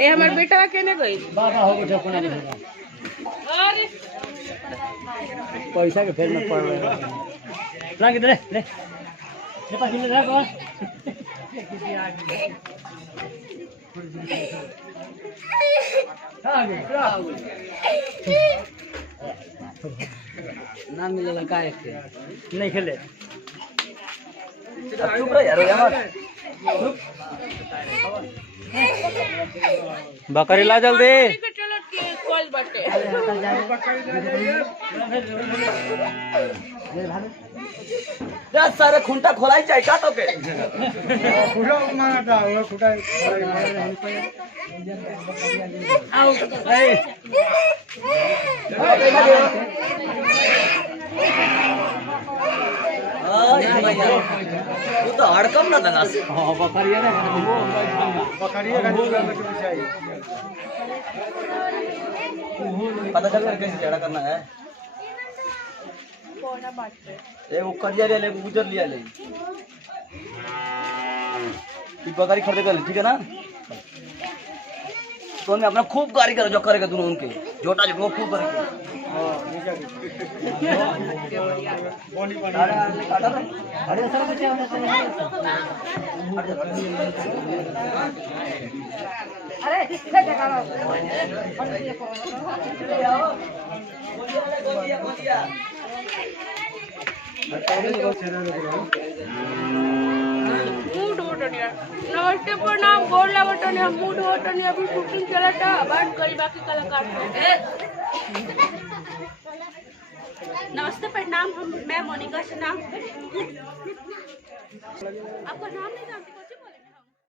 ए हमार बेटा केने गई बाबा हो गए कोना अरे पैसा के फेर में पड़ रहे ला किधर ले पास ले रखो ना मिलेला काहे के नहीं खेले चुप रह यार बकरी ला जल्दी चलो कॉल बटे दस सारे खुंटा खोलाई चाहिए का तो के खुटा मांगा था वो खुटा आओ ए वो तो हड़कम ना दना हां बकरिया ने बकरिया का निकालने के चाहिए पता चल रहा कैसे झगड़ा करना है कोना बात पे ए वो करिया ले गुजर लिया ले ये बकरी खरीद कर ले ठीक है ना तो मैं अपना खूब गाड़ी कर जो करेगा दोनों उनके जोटा जो खूब करेगा हां नीचे बोली बनी अरे सर बच्चे अरे किसने जगह मूड होटनिया नमस्ते प्रणाम गोरला बटनिया मूड होटनिया अभी शूटिंग चला था बात करी बाकी कलाकार से नमस्ते प्रणाम मैं मोनिका सिन्हा आपका नाम नहीं जानती।